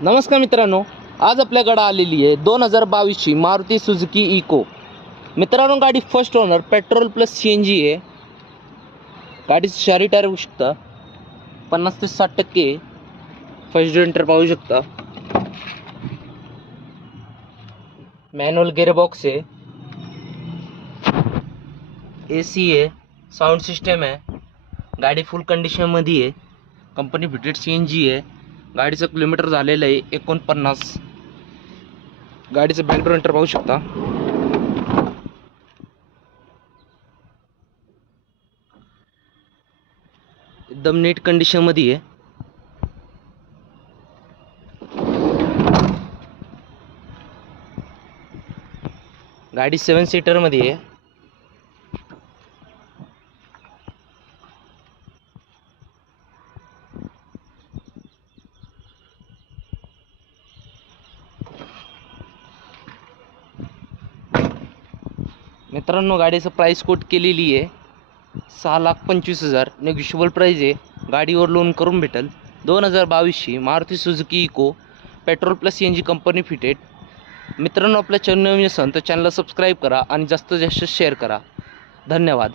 नमस्कार मित्रांनो, आज आपल्याकडे आलेली आहे 2022ची मारुती सुझुकी इको। मित्रांनो, गाडी first owner petrol plus CNG आहे। गाडीचं शारी टायर बघू शकता, 50 ते 60% फर्स्ट जेंटर पाहू शकता। मॅन्युअल गिअरबॉक्स आहे, AC आहे, साऊंड सिस्टम आहे। गाडी फुल कंडिशन मध्ये आहे, कंपनी फिटेड CNG आहे। गाडीचं किलोमीटर झालेलं आहे 49। गाडीचं बॅक डोर पाहू शकता। एकदम नीट कंडिशन मध्ये आहे। गाडी 7 सीटर मध्ये आहे। मित्रांनो, गाडीचं प्राइस कोट केलेली आहे 6,25,000। नेगोशिएबल प्राइस आहे। गाडीवर लोन करून भेटेल। 2022ची Maruti Suzuki Eeco petrol plus CNG company fitted. मित्रांनो, आपल्या चॅनल नवीन असेल तर चॅनलला सबस्क्राईब करा आणि जास्तीत जास्त शेअर करा। धन्यवाद।